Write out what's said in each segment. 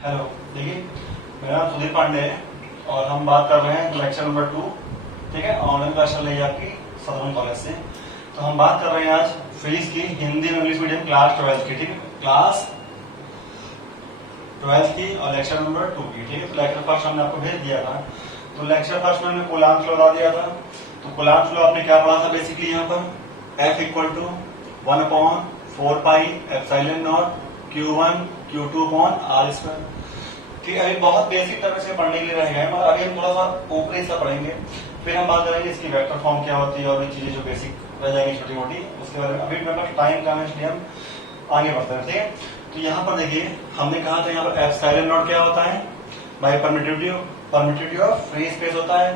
Hello, देखिए मेरा नाम सुधीर पांडे है और हम बात कर रहे हैं लेक्चर नंबर 2। ठीक है, ऑनलाइन क्लास चल रही है आपकी सदर्न कॉलेज से। तो हम बात कर रहे हैं आज फिजिक्स की, हिंदी और इंग्लिश मीडियम क्लास 12 की। ठीक है, क्लास 12 की और लेक्चर नंबर 2 की। ठीक है, तो लेक्चर फर्स्ट हमने आपको भेज दिया था। तो लेक्चर फर्स्ट में हमने कूलाम्ब लॉ बता दिया था। तो कूलाम्ब लॉ आपने क्या पढ़ा था बेसिकली यहाँ पर F equal to 1/4π Q1 Q2/R square. ठीक है, अभी बहुत बेसिक तरह से पढ़ने के लिए रहेगा, मगर अभी हम थोड़ा सा ऊपरी सा पढ़ेंगे। फिर हम बात करेंगे इसकी वेक्टर फॉर्म क्या होती है और भी चीजें जो बेसिक रह जाएंगी छोटी मोटी, उसके बारे में। अभी मेरे पास टाइम कम है इसलिए हम आगे बढ़ते हैं। ठीक है, तो यहाँ पर देखिए हमने कहा था यहाँ पर एप्सिलॉन नॉट क्या होता है भाई, परमिटिविटी ऑफ फ्री स्पेस होता है।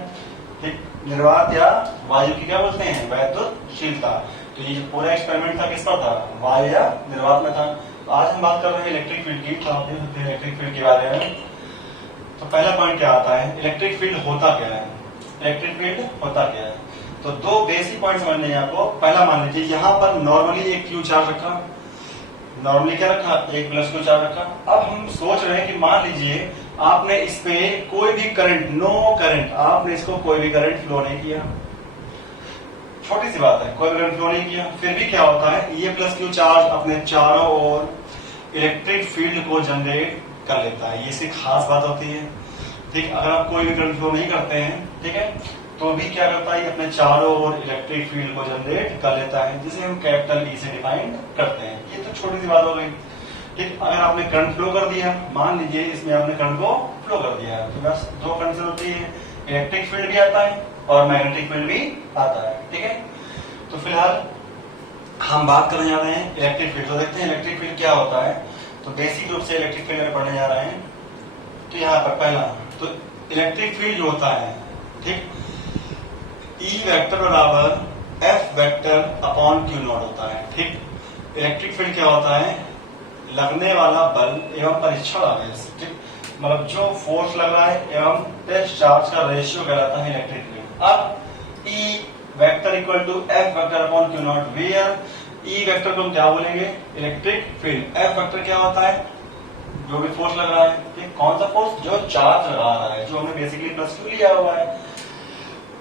ठीक, निर्वात या वायु की क्या बोलते हैं, वैद्युतशीलता। तो ये जो पूरा एक्सपेरिमेंट था किस पर था, वायु या निर्वात में था। तो आज हम बात कर रहे हैं इलेक्ट्रिक फील्ड की। तो आप देख सकते हैं इलेक्ट्रिक फील्ड के बारे में। तो पहला पॉइंट क्या आता है, इलेक्ट्रिक फील्ड होता क्या है। इलेक्ट्रिक फील्ड होता क्या है, तो दो बेसिक पॉइंट समझने हैं आपको। पहला मान लीजिए यहाँ पर नॉर्मली एक क्यू चार्ज रखा, नॉर्मली क्या रखा, एक प्लस क्यू चार्ज रखा। अब हम सोच रहे हैं कि मान लीजिए आपने इस पे कोई भी करंट, नो करंट, आपने इसको कोई भी करंट फ्लो नहीं किया। छोटी सी बात है, कोई भी करंट फ्लो नहीं किया, फिर भी क्या होता है, ये प्लस क्यू चार्ज अपने चारों ओर इलेक्ट्रिक फील्ड को जनरेट कर लेता है। ये इसकी खास बात होती है। ठीक, अगर आप कोई भी करंट फ्लो नहीं करते हैं, ठीक है, तो भी क्या करता है, अपने चारों ओर इलेक्ट्रिक फील्ड को जनरेट कर लेता है, जिसे हम कैपिटल ई से डिफाइन करते हैं। ये तो छोटी सी बात हो गई। ठीक, अगर आपने करंट फ्लो कर दिया, मान लीजिए इसमें आपने करंट को फ्लो कर दिया, तो बस दो कंडीशन होती है, इलेक्ट्रिक फील्ड भी आता है और मैग्नेटिक फील्ड भी आता है। ठीक है, तो फिलहाल हम बात करने जा रहे हैं इलेक्ट्रिक फील्ड। तो देखते हैं इलेक्ट्रिक फील्ड क्या होता है। तो बेसिक रूप से इलेक्ट्रिक फील्ड में पढ़ने जा रहे हैं। तो यहाँ पर पहला, तो इलेक्ट्रिक फील्ड जो होता है, ठीक, ई वेक्टर बराबर F vector upon Q not होता है। ठीक, इलेक्ट्रिक फील्ड क्या होता है, लगने वाला बल एवं परीक्षण आवेश। ठीक, मतलब जो फोर्स लग रहा है एवं टेस्ट चार्ज का रेशियो कहलाता है इलेक्ट्रिक फील्ड। अब E vector equal to F vector upon Q naught, where E vector को हम क्या बोलेंगे, इलेक्ट्रिक फील्ड। एफ वेक्टर क्या होता है, जो भी फोर्स लग रहा है। ठीक, कौन सा फोर्स, जो चार्ज लगा रहा है, जो हमने बेसिकली प्लस क्यू लिया हुआ है।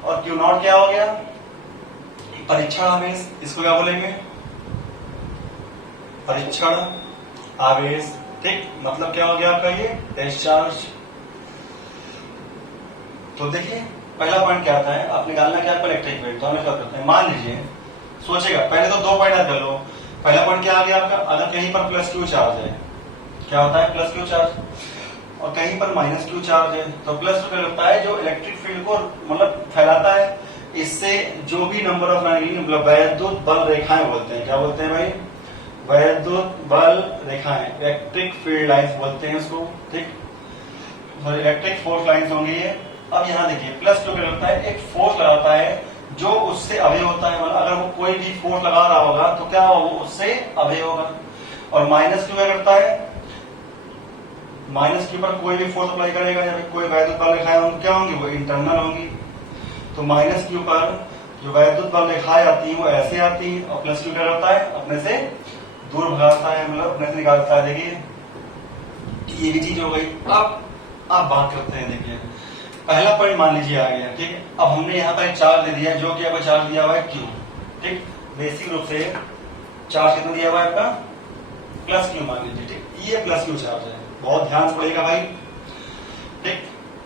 और क्यू नॉट क्या हो गया, परीक्षण आवेश, इसको क्या बोलेंगे, परीक्षण आवेश। ठीक, मतलब क्या हो गया आपका ये टेस्ट चार्ज। तो देखिए पहला पॉइंट क्या आता है, आप निकालना क्या आपको इलेक्ट्रिक फील्ड। तो हम क्या करते हैं, मान लीजिए सोचेगा, पहले तो दो पॉइंट याद कर लो। पहला पॉइंट क्या आ गया आपका, अगर कहीं पर प्लस क्यू चार्ज है, क्या होता है प्लस क्यू चार्ज, और कहीं पर माइनस क्यू चार्ज है, तो प्लस क्या करता है, जो इलेक्ट्रिक फील्ड को मतलब फैलाता है। इससे जो भी नंबर ऑफ मतलब वैद्युत बल रेखाएं बोलते हैं, क्या बोलते हैं भाई, वैद्युत बल रेखाएं, इलेक्ट्रिक फील्ड लाइन्स बोलते हैं उसको। ठीक, और इलेक्ट्रिक फोर्स लाइन्स होंगी ये। अब यहाँ देखिए प्लस क्यू क्या करता है, एक फोर्स लगाता है जो उससे अवय होता है। मतलब अगर वो कोई भी फोर्स लगा रहा होगा तो क्या वो उससे अवय होगा। और माइनस क्यू क्या करता है, माइनस क्यू पर कोई भी फोर्स अप्लाई करेगा या फिर कोई वैद्युत बल रेखाएं होंगी, क्या होंगी, वो इंटरनल होंगी। तो माइनस क्यू पर जो वैद्युत बल रेखाएं आती है वो ऐसे आती है, और प्लस क्यू क्या करता है, अपने से दूर भगाता है, मतलब अपने से निकालता है। देखिए ये भी चीज हो गई। अब बात करते हैं, देखिए पहला पॉइंट मान लीजिए आ गया। ठीक है, अब हमने यहाँ पर एक चार्ज दे दिया, जो कि आपको चार्ज दिया हुआ है क्यू। ठीक, बेसिक रूप से चार्ज कितना दिया हुआ है आपका, प्लस क्यू मान लीजिए। ठीक, ये प्लस क्यू चार्ज है, बहुत ध्यान से पड़ेगा भाई। ठीक,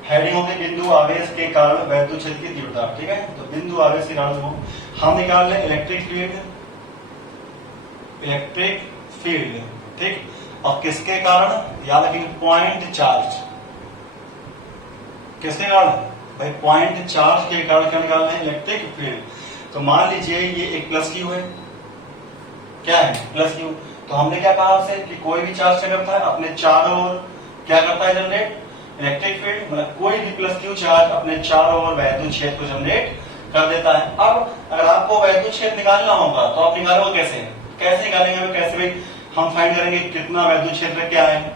हेडिंग होगी बिंदु आवेश के कारण वैद्युत क्षेत्र की तीव्रता। ठीक है, तो बिंदु आवेश के कारण हम निकाल लें इलेक्ट्रिक फील्ड, इलेक्ट्रिक फील्ड। ठीक, और किसके कारण, याद रखेंगे पॉइंट चार्ज, किसके कारण भाई, पॉइंट चार्ज के कारण क्या निकालना है, इलेक्ट्रिक फील्ड। तो मान लीजिए ये एक प्लस क्यू है, क्या है प्लस क्यू। तो हमने क्या कहा उसे कि कोई भी चार्ज क्या करता है, अपने चारों ओर क्या करता है, जनरेट इलेक्ट्रिक फील्ड। मतलब कोई भी प्लस क्यू चार्ज अपने चारों ओर वैद्युत क्षेत्र को जनरेट कर देता है। अब अगर आपको वैद्युत क्षेत्र निकालना होगा तो आप निकालोगे कैसे, कैसे निकालेंगे, कैसे भाई हम फाइंड करेंगे कितना वैद्युत क्षेत्र क्या है।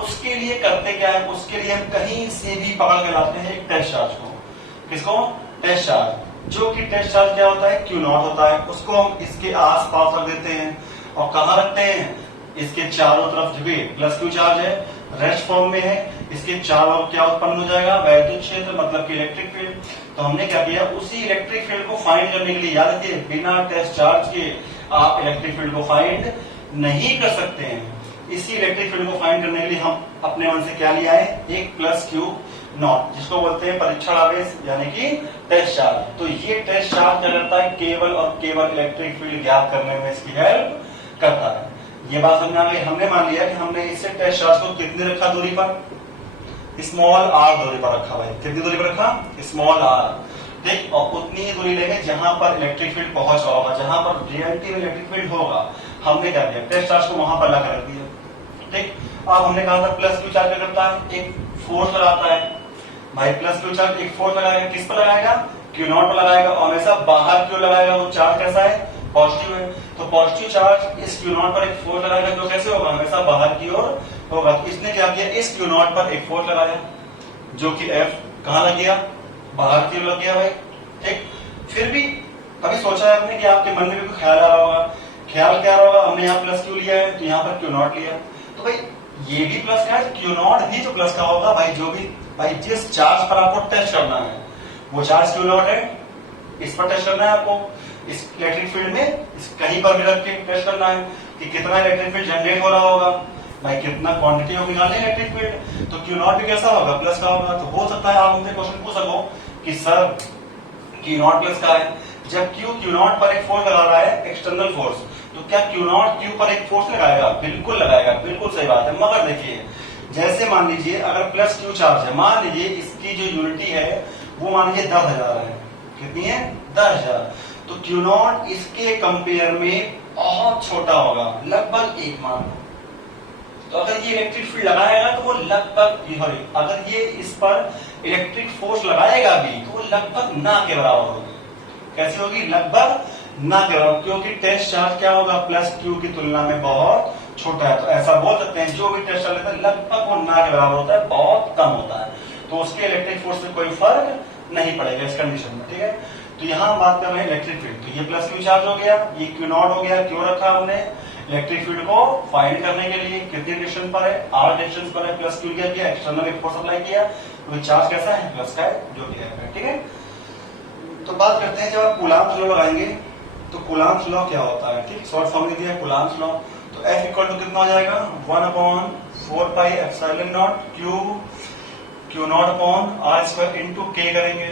उसके लिए करते क्या है, उसके लिए हम कहीं से भी पकड़ के लाते हैं एक टेस्ट चार्ज को। किसको, टेस्ट चार्ज, जो कि टेस्ट चार्ज क्या होता है, क्यू नॉट होता है। उसको हम इसके आस पास रख देते हैं। और कहाँ रखते हैं, इसके चारों तरफ जो भी प्लस क्यू चार्ज है रेस्ट फॉर्म में है, इसके चारों क्या उत्पन्न हो जाएगा, वैद्युत क्षेत्र मतलब कि इलेक्ट्रिक फील्ड। तो हमने क्या किया, उसी इलेक्ट्रिक फील्ड को फाइंड करने के लिए, याद रखिए बिना टेस्ट चार्ज के आप इलेक्ट्रिक फील्ड को फाइंड नहीं कर सकते हैं। इसी इलेक्ट्रिक फील्ड को फाइंड करने के लिए हम अपने मन से क्या लिया है, एक प्लस क्यू नॉट, जिसको बोलते हैं परीक्षण आवेश यानी कि टेस्ट चार्ज। तो ये टेस्ट चार्ज क्या करता है, केवल और केवल इलेक्ट्रिक फील्ड ज्ञात करने में इसकी हेल्प करता है। ये बात समझ आ गई। हमने मान लिया कि हमने इससे टेस्ट चार्ज को कितनी रखा दूरी पर, स्मॉल आर दूरी पर रखा। भाई कितनी दूरी पर रखा, स्मॉल आर। ठीक, और उतनी ही दूरी लेंगे जहां पर इलेक्ट्रिक फील्ड पहुंच रहा होगा, जहां पर रियलिटी में इलेक्ट्रिक फील्ड होगा। हमने क्या किया, टेस्ट चार्ज को वहां पर लाकर रख दिया। ठीक, अब हमने कहा था प्लस क्यू चार्ज क्या करता है, एक फोर्स लगाता है। भाई प्लस क्यू चार्ज एक फोर्स लगाएगा, किस पर लगाएगा, क्यू नॉट पर लगाएगा, और हमेशा बाहर क्यों लगाएगा, वो चार्ज कैसा है, पॉजिटिव है। तो पॉजिटिव चार्ज इस क्यू नॉट पर एक फोर्स लगाएगा जो कैसे होगा, हमेशा बाहर की ओर होगा। तो इसने क्या किया, इस क्यू नॉट पर एक फोर्स लगाया जो कि एफ कहां लग गया, बाहर की ओर लग गया। भाई ठीक, फिर भी कभी सोचा है आपने कि आपके मन में भी कोई ख्याल आ रहा होगा, ख्याल क्या रहा होगा, हमने यहाँ प्लस क्यू लिया है तो यहाँ पर क्यू नॉट लिया, तो भाई ये भी प्लस का है, क्यू नॉट भी तो प्लस का होगा। भाई जो भी, भाई जिस चार्ज पर आपको टेस्ट करना है वो चार्ज क्यू नॉट है, इस पर टेस्ट करना है आपको, इस इलेक्ट्रिक फील्ड में कहीं पर भी रख के टेस्ट करना है कि कितना इलेक्ट्रिक फील्ड जनरेट हो रहा होगा। भाई कितना क्वांटिटी होगी निकालनी है इलेक्ट्रिक फील्ड, तो क्यू नॉट भी कैसा होगा, प्लस का होगा। तो हो सकता है आप हमसे क्वेश्चन पूछ सको कि सर क्यू नॉट प्लस का है, जब क्यू नॉट पर एक फोर्स लगा रहा है, एक्सटर्नल फोर्स, तो क्या क्यू नॉट क्यू पर एक फोर्स लगाएगा, बिल्कुल लगाएगा, बिल्कुल सही बात है। मगर देखिए जैसे मान लीजिए अगर प्लस क्यू चार्ज है, मान लीजिए इसकी जो यूनिटी है वो मान लीजिए 10,000 है, कितनी है, 10,000, तो क्यू नॉट इसके कंपेयर में बहुत छोटा होगा, लगभग 1 मान। तो अगर ये इलेक्ट्रिक फील्ड लगाएगा तो वो लगभग, अगर ये इस पर इलेक्ट्रिक फोर्स लगाएगा भी तो वो लगभग ना के बराबर होगी। कैसी होगी, लगभग ना के बराबर, क्योंकि टेस्ट चार्ज क्या होगा, प्लस क्यू की तुलना में बहुत छोटा है। तो ऐसा बोल सकते हैं जो भी टेस्ट चार्ज लेता है लगभग वो ना के बराबर होता है, बहुत कम होता है, तो उसके इलेक्ट्रिक फोर्स से कोई फर्क नहीं पड़ेगा इस कंडीशन में। ठीक है, तो यहाँ हम बात कर रहे हैं इलेक्ट्रिक फील्ड, तो ये प्लस क्यू चार्ज हो गया, ये क्यू नॉट हो गया। क्यों रखा हमने, इलेक्ट्रिक फील्ड को फाइंड करने के लिए, कितनी डिस्टेंस पर है, आर डिस्टेंस पर है, प्लस क्यू किया, एक्सटर्नल एक फोर्स अप्लाई किया, तो चार्ज कैसा है, प्लस का है, जो कि है। ठीक है, तो बात करते हैं जब आप कूलाम्ब लॉ लगाएंगे तो कूलाम्ब लॉ क्या होता है। ठीक, शॉर्ट फॉर्म में दिया है कूलाम्ब लॉ, तो F इक्वल टू कितना हो जाएगा, 1/4πε0 Q naught upon R square into के करेंगे,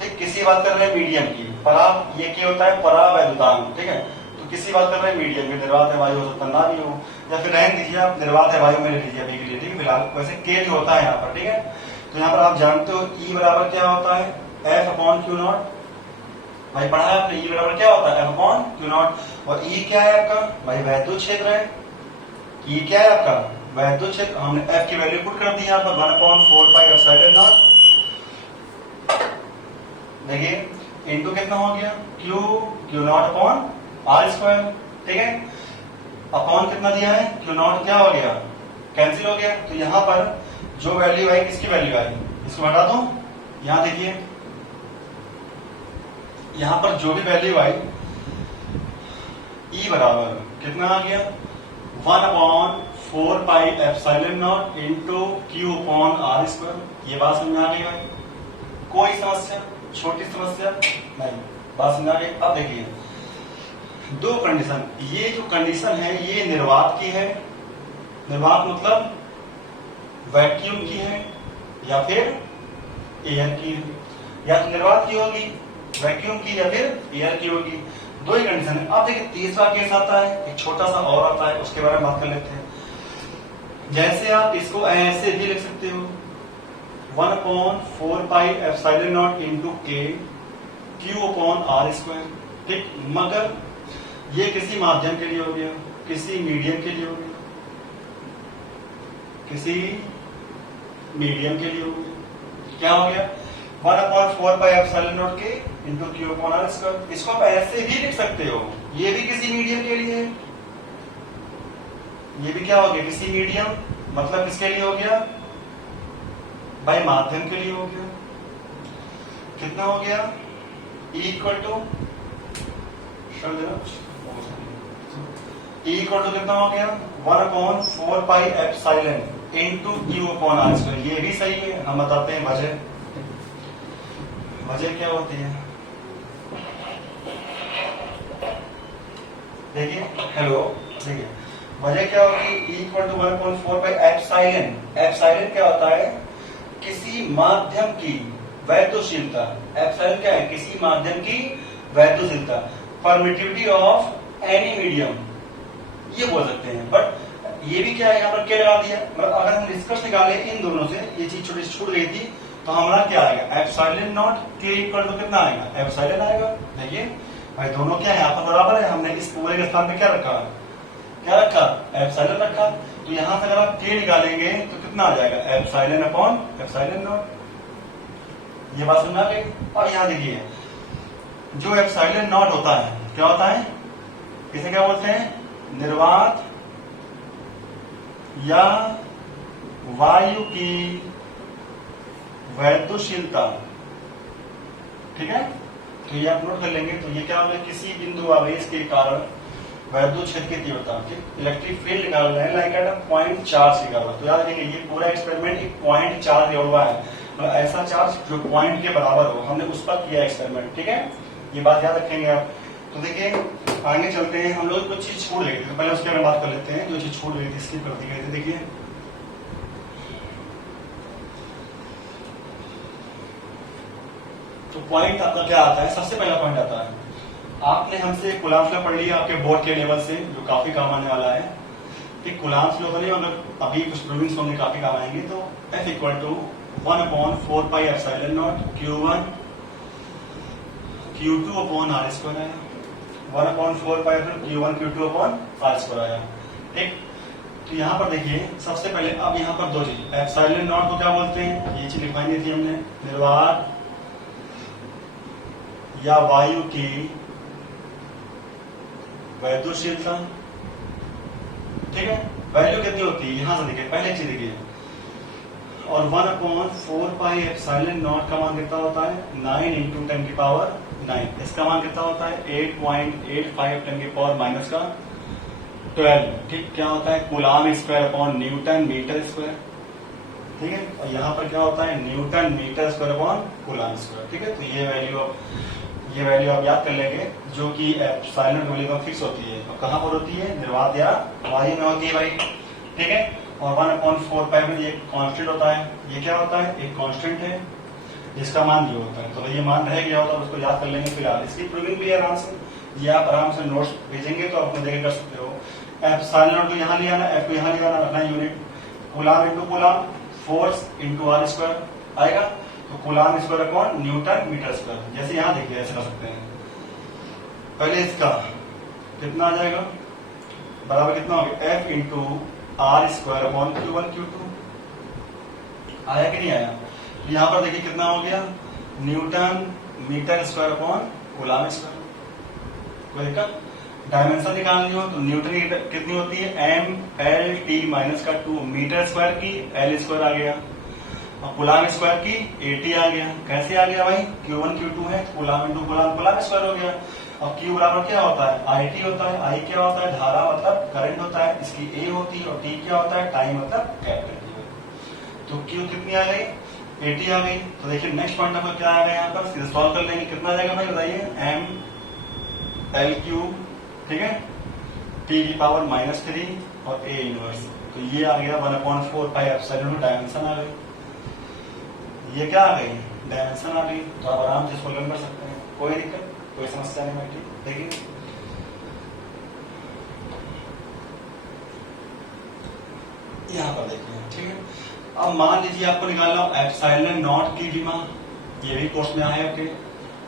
ठीक। किसी बात कर रहे हैं मीडियम की, पराब, ये क्या होता है, परावैद्युतांक। ठीक है, तो किसी बात कर रहे हैं मीडियम की, निर्वात है वायु हो सकता ना भी हो, या फिर रहने दीजिए आप निर्वात है वायु में ले लीजिए अभी के लिए। ठीक है, फिलहाल वैसे के जो होता है यहाँ पर। ठीक है, तो यहाँ पर आप जानते हो E बराबर क्या होता है, F अपॉन क्यू नॉट। भाई पढ़ा है आपने, E बराबर क्या होता है, F अपॉन क्यू नॉट। और E क्या है आपका, भाई वैद्युत क्षेत्र है। E क्या है आपका, वैद्युत क्षेत्र। हमने F की वैल्यू पुट कर दी यहाँ पर 1/4πε0। देखिए इंटू कितना हो गया, Q naught upon R square. ठीक है, अपॉन कितना दिया है, क्यू नॉट क्या हो गया, कैंसिल हो गया। तो यहाँ पर जो वैल्यू आई, किसकी वैल्यू आई, इसको हटा दो। यहां देखिए, यहां पर जो भी वैल्यू आई, E बराबर कितना आ गया, 1/4πε0 into Q upon R square. ये बात समझ में आ गई भाई, कोई समस्या, छोटी समस्या नहीं, बात समझ आ गई। अब देखिए दो कंडीशन, ये जो कंडीशन है ये निर्वात की है, निर्वात मतलब वैक्यूम की है या फिर एयर की है, या तो निर्वात की होगी, वैक्यूम की, या फिर एयर की होगी। दो ही कंडीशन है। अब देखिए तीसरा केस आता है, एक छोटा सा और आता है, उसके बारे में बात कर लेते हैं। जैसे आप इसको ऐसे भी लिख सकते हो, 1/4πε0 इंटू के क्यू अपॉन आर स्क्वायर। ठीक, मगर ये किसी माध्यम के लिए हो गया, किसी मीडियम के लिए हो गया, किसी मीडियम के लिए हो गया। क्या हो गया, 1/4πε0 के into Q upon R square. इसको आप ऐसे भी लिख सकते हो, ये भी किसी मीडियम के लिए है, ये भी क्या हो गया, किसी मीडियम, मतलब किसके लिए हो गया, भाई माध्यम के लिए हो गया। कितना हो गया, E इक्वल टू कितना हो गया, 1/4πε into Q upon R square. ये भी सही है। हम बताते हैं वजह। वजह क्या होती है, देखिए, हेलो, देखिए वजह क्या होगी, इक्वल टू 1/4πε। एप्सिलॉन क्या होता है, किसी माध्यम की वैद्युशीलता। एप्सिलॉन क्या है, किसी माध्यम की वैद्युशीलता, परमिटिविटी ऑफ एनी मीडियम, ये बोल सकते हैं। बट ये भी क्या है, यहाँ पर क्या लगा दिया, मतलब अगर हम निष्कर्ष निकाले इन दोनों से, ये चीज छोटी छूट गई थी, तो हमारा क्या आएगा, एप्सिलॉन नॉट के इक्वल टू कितना आएगा, एप्सिलॉन आएगा। देखिए भाई दोनों क्या है, यहाँ पर बराबर है। हमने इस पूरे के स्थान पे क्या रखा, एप्सिलॉन रखा। तो यहां से अगर आप के निकालेंगे तो कितना आ जाएगा, एप्सिलॉन अपॉन एप्सिलॉन नॉट। ये बात समझ आ गई। और यहाँ देखिए, जो एप्सिलॉन नॉट होता है क्या होता है, इसे क्या बोलते हैं, निर्वात या वायु की वैद्युशीलता। ठीक है, तो ये आप नोट कर लेंगे। तो ये क्या होगा, किसी बिंदु आवेश के कारण वैद्युत क्षेत्र की तीव्रता, इलेक्ट्रिक फील्ड निकाल रहे हैं, like at a point charge लिखा हुआ। तो याद रखिए, ये पूरा एक्सपेरिमेंट एक पॉइंट चार्ज लिखा हुआ है, तो ऐसा चार्ज जो पॉइंट के बराबर हो, हमने उस पर किया एक्सपेरिमेंट। ठीक है, ये बात याद रखेंगे आप। तो देखिए आगे चलते हैं, हम लोग कुछ चीज छोड़ गए थे, तो पहले उसके बारे में बात कर लेते हैं। जो चीज छोड़ गई थी, स्किप कर दी गई थी। देखिए तो पॉइंट आपका क्या आता है, सबसे पहला पॉइंट आता है, आपने हमसे कूलाम्स लॉ पढ़ लिया आपके बोर्ड के लेवल से, जो काफी काम आने वाला है। कि कूलाम्स लॉ तो नहीं, मतलब अभी कुछ प्रूविंग्स होंगे, काफी काम आएंगे। तो F equal to 1/4πε0 Q1 Q2 upon R square आया, 1/4π Q1 Q2 upon R square आया। ठीक, तो यहाँ पर देखिए सबसे पहले, अब यहाँ पर दो चीज, एप्सिलॉन नॉट को क्या बोलते हैं, ये चीज लिखवाई थी हमने, निर्वात या वायु की वैद्युशीलता। ठीक है, वैल्यू कितनी होती है, यहां से देखिए, पहले चीज देखिए, और 1/4πε0 का मान कितना होता है, 9 × 10⁹। इसका मान कितना होता है, 8.85 10⁻⁻12। ठीक, क्या होता है, coulomb square upon newton metre square. ठीक है, और यहाँ पर क्या होता है, newton metre square upon coulomb square. ठीक है, तो ये वैल्यू आप याद कर लेंगे, जो कि एप्सिलॉन वैल्यू में फिक्स होती है। और कहां पर होती है, निर्वात या वायु में होती है भाई। ठीक है, और 1/4π में ये कांस्टेंट होता है। ये क्या होता है, एक कांस्टेंट है जिसका मान ये होता है। तो ये मान रह गया होता है, उसको याद कर लेंगे। फिलहाल इसकी प्रूविंग भी आराम से, ये आप आराम से नोट्स भेजेंगे तो अपने देखे कर सकते हो। एप्सिलॉन को यहाँ लिया ना, एफ को यहाँ लिया ना, रखना unit, coulomb into coulomb, force into R square आएगा। तो coulomb square upon newton metre square. जैसे यहाँ देखिए, ऐसे कर सकते हैं। पहले इसका कितना आ जाएगा, बराबर कितना हो गया, F into R square upon Q1 Q2। आया कि नहीं आया, तो यहाँ पर देखिए कितना हो गया, newton metre square upon coulomb square. कोई दिक्कत, डायमेंशन निकालनी हो तो न्यूटन की कितनी होती है, M/L/T-2, मीटर स्क्वायर की L स्क्वायर आ गया, और कूलाम स्क्वायर की AT आ गया। कैसे आ गया भाई, Q1 Q2 है, coulomb into coulomb, coulomb square हो गया। और Q बराबर क्या होता है, IT होता है। I क्या होता है, धारा मतलब करंट होता है, इसकी A होती है। और T क्या होता है, टाइम मतलब कैपिटल T। तो Q कितनी आ गई, AT आ गई। तो देखिए नेक्स्ट पॉइंट आपका क्या आ गया, यहाँ पर सॉल्व कर लेंगे। कितना आ जाएगा भाई बताइए, M/L3, ठीक है, T⁻³ और A इनवर्स। तो ये आ गया 1/4πε, डायमेंशन आ गई। ये क्या आ गई, डायमेंशन आ गई। तो आप आराम से इसको लर्न कर सकते हैं, कोई दिक्कत, कोई समस्या नहीं बैठी। देखिए यहाँ पर देखिए, ठीक है। अब मान लीजिए आपको निकालना एप्सिलॉन नॉट की विमा, ये भी कोर्स में आया आपके।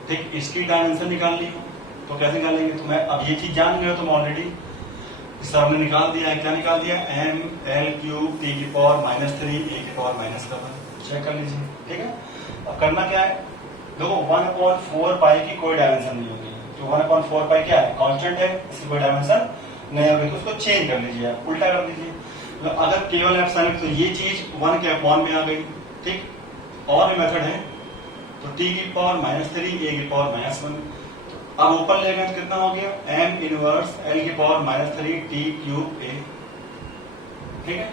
ठीक, इसकी डायमेंशन निकालनी हो तो कैसे निकालेंगे, तो मैं अब ये चीज जान गए हो तुम ऑलरेडी, सर ने निकाल दिया है। क्या निकाल दिया, M/L³ T⁻³ A⁻⁻7। चेक कर लीजिए, ठीक है। अब करना क्या है, देखो 1/4π की कोई डायमेंशन नहीं होगी। तो 1/4π क्या है, कांस्टेंट है, इसकी कोई डायमेंशन नहीं होगी। तो उसको चेंज कर लीजिए, आप उल्टा कर लीजिए। तो अगर केवल एप्सिलॉन, तो ये चीज 1 के अपॉन में आ गई। ठीक, और भी मेथड है, तो T⁻³ A⁻1। अब ऊपर ले गए तो कितना हो गया, M inverse L⁻³ T³ A। ठीक है।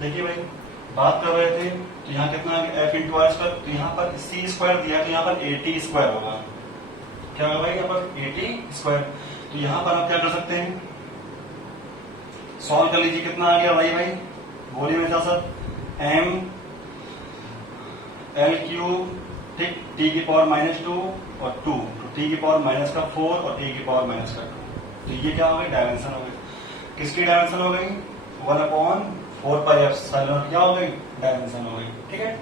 देखिए भाई बात कर रहे थे तो यहाँ कितना आ गया एफ इंटू आर स्क्वायर, तो यहाँ पर सी स्क्वायर दिया तो यहाँ पर 80 स्क्वायर होगा। क्या होगा भाई यहाँ पर 80 स्क्वायर। तो यहाँ पर आप क्या कर सकते हैं, सॉल्व कर लीजिए। कितना आ गया भाई, बोलिए मेरे साथ, एम एल क्यूब, ठीक, टी की पावर -2 और 2, तो टी की पावर -4 और ए की पावर -2। तो ये क्या हो गई, डायमेंशन हो गई। किसकी डायमेंशन हो गई, 1/4πε क्या हो गई, डायमेंशन हो गई। ठीक है।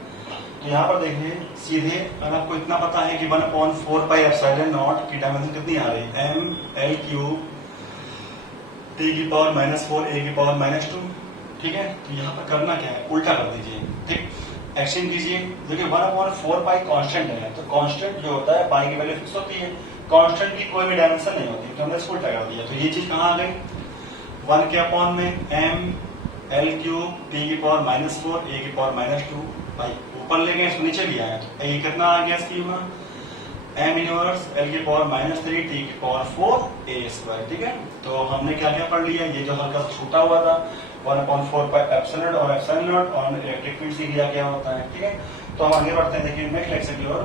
तो यहाँ पर देखिए सीधे अगर आपको इतना पता है कि 1/4πε की डायमेंशन कितनी आ रही है, एम एल क्यूब टी की पावर -4 ए की पावर -2। ठीक है। तो यहाँ पर करना क्या है, उल्टा कर दीजिए। ठीक, एक्सचेंज कीजिए। देखिए 1/4π कांस्टेंट है, तो कांस्टेंट जो होता है पाई की वैल्यू फिक्स होती है, कांस्टेंट की कोई भी डायमेंशन नहीं होती, तो हमने इसको उल्टा कर दिया। तो ये चीज कहाँ आ गई, 1 के अपॉन में एम एल क्यूब टी की पावर -4 ए की पावर -2। भाई ऊपर ले गए इसको नीचे लिया है, तो ए कितना आ गया इसकी एम इनवर्स एल की पावर -3 टी की पावर 4 ए स्क्वायर। ठीक है। तो हमने क्या क्या पढ़ लिया, ये जो हल्का सा छूटा हुआ था 1/4πε और एप्सिलॉन नॉट और इलेक्ट्रिक फील्ड सीख लिया क्या होता है। ठीक है। तो हम आगे बढ़ते हैं, देखिए नेक्स्ट लेक्चर की ओर।